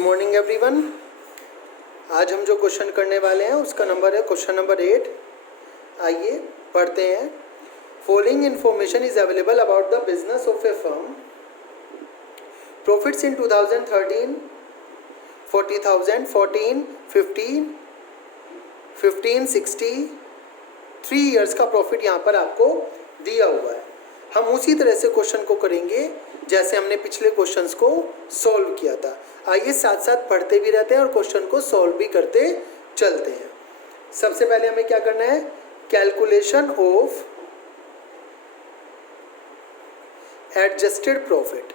Morning everyone. आज हम जो क्वेश्चन करने वाले हैं उसका नंबर है क्वेश्चन नंबर 8। आइए पढ़ते हैं। Following information is available about the business of A firm. Profits in 2013 40,000, 14, 15, 15, 60, 3 years का प्रॉफिट यहाँ पर आपको दिया हुआ है। हम उसी तरह से क्वेश्चन को करेंगे जैसे हमने पिछले क्वेश्चंस को सॉल्व किया था। आइए साथ साथ पढ़ते भी रहते हैं और क्वेश्चन को सॉल्व भी करते चलते हैं। सबसे पहले हमें क्या करना है, calculation of adjusted profit.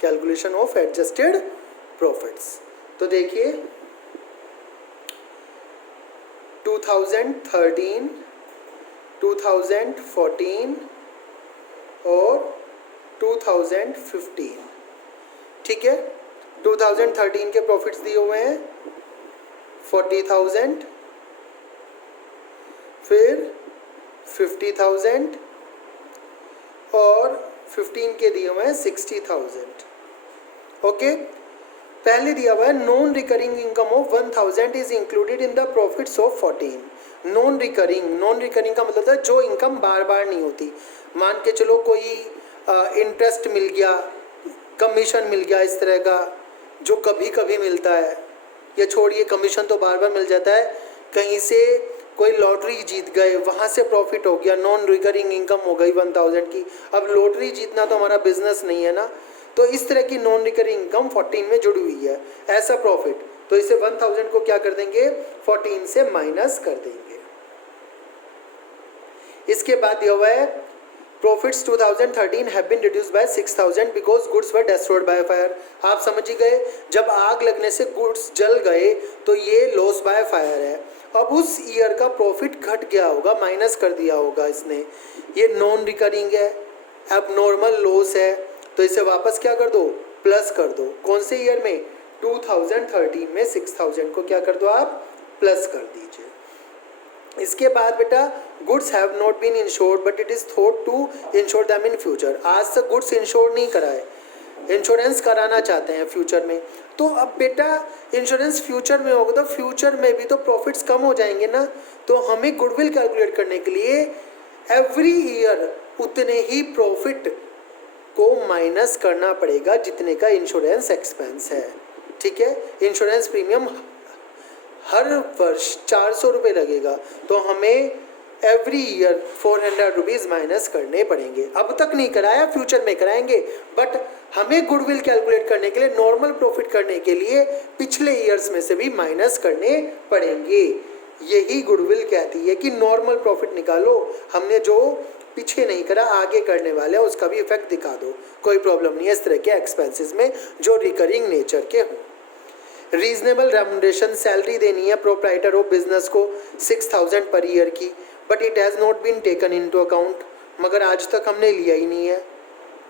Calculation of adjusted profits. तो देखिए 2013, 2014 और 2015, ठीक है। 2013 के प्रॉफिट्स दिए हुए हैं 40,000, फिर 50,000 और 15 के दिए हुए हैं 60,000। ओके, पहले दिया हुआ है non recurring income of 1,000 is included in the profits of 14। Non recurring का मतलब है जो इनकम बार बार नहीं होती। मान के चलो कोई इंटरेस्ट मिल गया, कमीशन मिल गया, इस तरह का जो कभी कभी मिलता है। या छोड़िए, कमीशन तो बार बार मिल जाता है। कहीं से कोई लॉटरी जीत गए, वहाँ से प्रॉफिट हो गया, नॉन रिकरिंग इनकम हो गई 1,000 की। अब लॉटरी जीतना तो हमारा बिजनेस नहीं है ना, तो इस तरह की नॉन रिकरिंग इनकम 14 में जुड़ी हुई है, ऐसा प्रॉफिट। तो इसे 1,000 को क्या कर देंगे, 14 से माइनस कर देंगे। इसके बाद दिया हुआ है profits 2013 have been reduced by 6,000 because goods were destroyed by fire. आप समझ ही गए, जब आग लगने से गुड्स जल गए तो ये लॉस बाय फायर है। अब उस ईयर का प्रॉफिट घट गया होगा, माइनस कर दिया होगा इसने। ये नॉन रिकरिंग है, अब नॉर्मल लॉस है, तो इसे वापस क्या कर दो, प्लस कर दो। कौन से ईयर में, 2013 में 6,000 को क्या कर दो आप, प्लस कर दीजिए। इसके बाद बेटा goods have not been insured but it is thought to insure them in future. आज तक गुड्स इंश्योर नहीं कराए, इंश्योरेंस कराना चाहते हैं फ्यूचर में। तो अब बेटा इंश्योरेंस फ्यूचर में होगा तो फ्यूचर में भी तो प्रॉफिट्स कम हो जाएंगे ना। तो हमें गुडविल कैलकुलेट करने के लिए एवरी ईयर उतने ही प्रॉफिट को माइनस करना पड़ेगा जितने का इंश्योरेंस एक्सपेंस है, ठीक है। इंश्योरेंस प्रीमियम हर वर्ष 400 रुपये लगेगा, तो हमें एवरी ईयर 400 रुपीज़ माइनस करने पड़ेंगे। अब तक नहीं कराया, फ्यूचर में कराएंगे, बट हमें गुडविल कैलकुलेट करने के लिए, नॉर्मल प्रॉफिट करने के लिए पिछले ईयर्स में से भी माइनस करने पड़ेंगे। यही गुडविल कहती है कि नॉर्मल प्रॉफिट निकालो, हमने जो पीछे नहीं करा आगे करने वाले हैं उसका भी इफेक्ट दिखा दो, कोई प्रॉब्लम नहीं है इस तरह के एक्सपेंसेस में जो रिकरिंग नेचर के हों। रीजनेबल रेम्युनरेशन, सैलरी देनी है प्रोप्राइटर ऑफ बिजनेस को 6,000 पर ईयर की, but it has not been taken into account. मगर आज तक हमने लिया ही नहीं है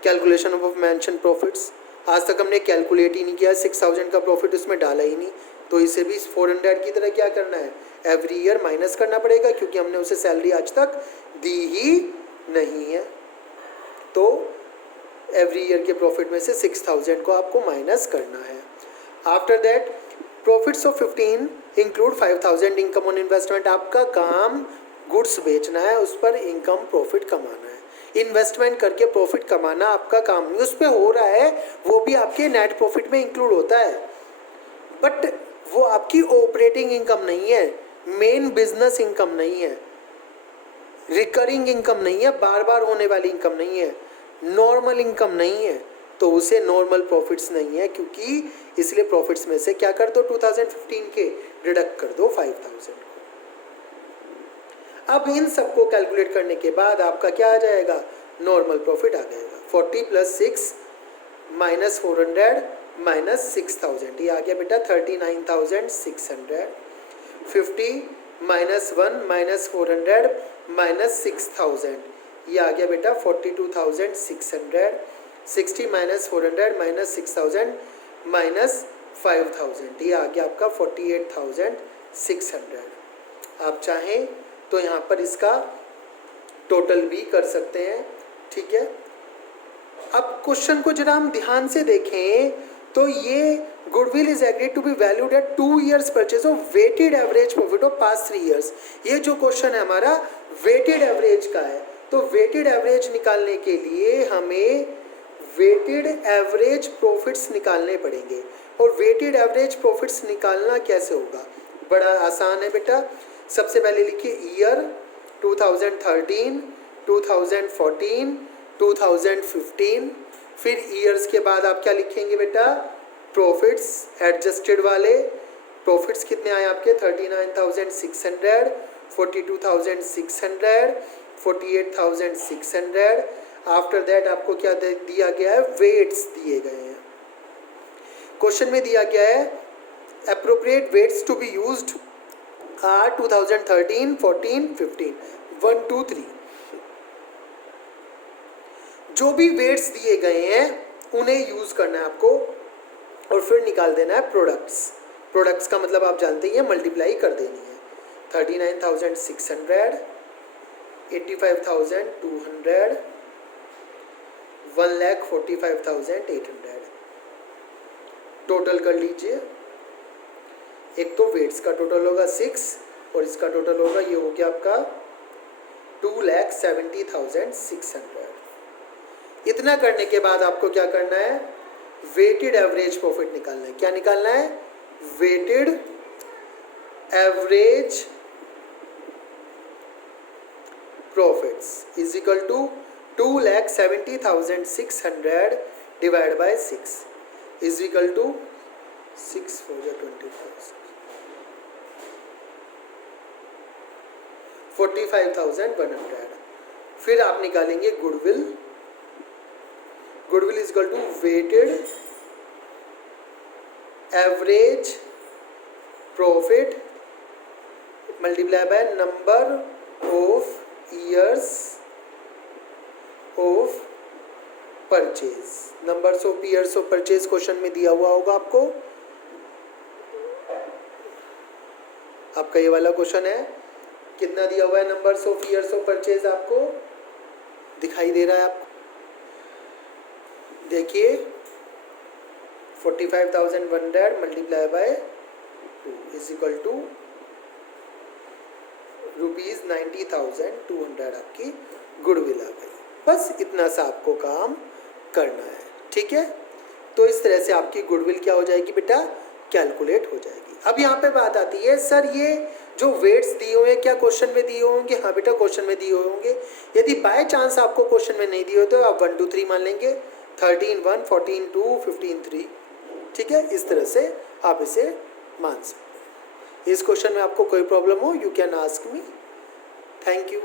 कैलकुलेशन ऑफ मेंशन प्रॉफिट्स। आज तक हमने कैलकुलेट ही नहीं किया, 6,000 का प्रॉफिट उसमें डाला ही नहीं। तो इसे भी 400 की तरह क्या करना है, एवरी ईयर माइनस करना पड़ेगा, क्योंकि हमने उसे सैलरी आज तक दी ही नहीं है। तो एवरी ईयर के प्रॉफिट में से 6,000 को आपको माइनस करना है। After that profits of 15 include 5,000 income on investment. आपका काम गुड्स बेचना है, उस पर इनकम प्रॉफिट कमाना है। इन्वेस्टमेंट करके प्रॉफिट कमाना आपका काम नहीं, उस पर हो रहा है, वो भी आपके नेट प्रॉफिट में इंक्लूड होता है, बट वो आपकी ऑपरेटिंग इनकम नहीं है, मेन बिजनेस इनकम नहीं है, रिकरिंग इनकम नहीं है, बार बार होने वाली इनकम नहीं है, नॉर्मल इनकम नहीं है, तो उसे नॉर्मल प्रॉफिट्स नहीं है। क्योंकि इसलिए प्रॉफिट्स में से क्या कर दो, 2015 के डिडक्ट कर दो 5,000 को। अब इन सबको कैलकुलेट करने के बाद आपका क्या आ जाएगा, नॉर्मल प्रॉफिट आ जाएगा। 40 + 6 - 400 - 6,000, ये आ गया बेटा 39,600। 50 - 1 - 400 - 6,000, ये आ गया बेटा 42,600। 60 - 400 - 6,000 - 5,000, ये आ गया आपका 48,600। आप चाहें तो यहाँ पर इसका टोटल भी कर सकते हैं, ठीक है। अब क्वेश्चन को जरा हम ध्यान से देखें तो ये goodwill is agreed to be valued at 2 years purchase of weighted average profit of past 3 years। ये जो क्वेश्चन है हमारा वेटेड एवरेज का है, तो वेटेड एवरेज निकालने के लिए हमें वेटेड एवरेज प्रॉफिट्स निकालने पड़ेंगे। और वेटेड एवरेज प्रॉफिट्स निकालना कैसे होगा, बड़ा आसान है बेटा। सबसे पहले लिखिए ईयर 2013, 2014, 2015, फिर ईयर्स के बाद आप क्या लिखेंगे बेटा, प्रॉफिट्स एडजस्टेड वाले। प्रॉफिट्स कितने आए आपके 39,600, 42,600, 48,600। आफ्टर दैट आपको क्या दिया गया है, वेट्स दिए गए हैं। क्वेश्चन में दिया गया है appropriate weights to be used are 2013, 14, 15, 1, 2, 3। जो भी वेट्स दिए गए हैं उन्हें यूज करना है आपको और फिर निकाल देना है प्रोडक्ट्स। प्रोडक्ट्स का मतलब आप जानते हैं, मल्टीप्लाई कर देनी है। 39,600, 85,200, 1,45,800। टोटल कर लीजिए। एक तो वेट्स का टोटल होगा 6 और इसका टोटल होगा, ये हो गया आपका 2,70,600। इतना करने के बाद आपको क्या करना है, वेटेड एवरेज प्रॉफिट निकालना है। क्या निकालना है, weighted average profits is equal to 2,70,600 divide by 6 is equal to 6 4 20,000 45,100। फिर आप निकालेंगे goodwill. Goodwill is equal to weighted average profit multiply by number of years of purchase. Numbers of years of purchase question में दिया हुआ होगा आपको। आपका ये वाला क्वेश्चन है, कितना दिया हुआ है numbers of years of purchase, आपको दिखाई दे रहा है आपको। देखिए 45,100 multiply by 2 is equal to ₹90,200 आपकी गुडविल आ गई। बस इतना सा आपको काम करना है, ठीक है। तो इस तरह से आपकी गुडविल क्या हो जाएगी बेटा, कैलकुलेट हो जाएगी। अब यहाँ पे बात आती है, सर ये जो वेट्स दिए हुए हैं क्या क्वेश्चन में दिए होंगे? हाँ बेटा क्वेश्चन में दिए हुए होंगे। यदि बाय चांस आपको क्वेश्चन में नहीं दिए हो तो आप 1 2 3 मान लेंगे, 13 1, 14 2, 15 3, ठीक है। इस तरह से आप इसे मान सकते हैं। इस क्वेश्चन में आपको कोई प्रॉब्लम हो, you can ask me. Thank you.